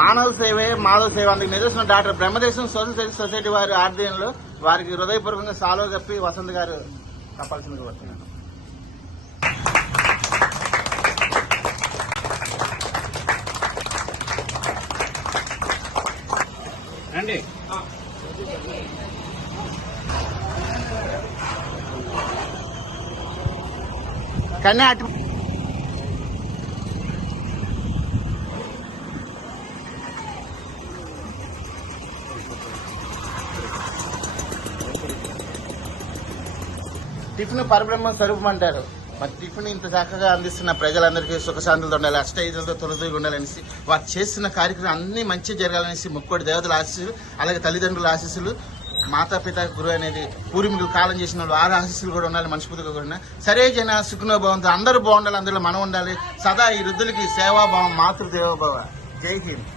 మానవ సేవే మాధవ సేవ అందుకు నిదర్శనం డాక్టర్ బ్రహ్మదేశం సోషల్ సొసైటీ వారి ఆధ్వర్యంలో వారికి హృదయపూర్వకంగా సాలో చెప్పి వసంత్ గారు తప్పాల్సిందిగా వస్తున్నారు. రండి. కన్యా టిఫిన్ పరబ్రహ్మ స్వరూపం అంటారు. మరి టిఫిన్ ఇంత చక్కగా అందిస్తున్న ప్రజలందరికీ సుఖశాంతులతో ఉండాలి, అష్టైదులతో తొలతూగి ఉండాలనేసి వారు చేస్తున్న కార్యక్రమం అన్ని మంచి జరగాలనేసి ముక్కోటి దేవతల ఆశీస్సులు, అలాగే తల్లిదండ్రుల ఆశీస్సులు, మాతాపిత గురువు అనేది పూర్వీకులు కాలం చేసిన వాళ్ళు వారి ఆశీస్సులు కూడా ఉండాలి. మనస్ఫూర్తిగా కూడా సరే జన సుఖనోభవంతో అందరూ బాగుండాలి, అందులో మనం ఉండాలి. సదా ఈ వృద్ధులకి సేవాభావం, మాతృదేవోభవ. జై హింద్.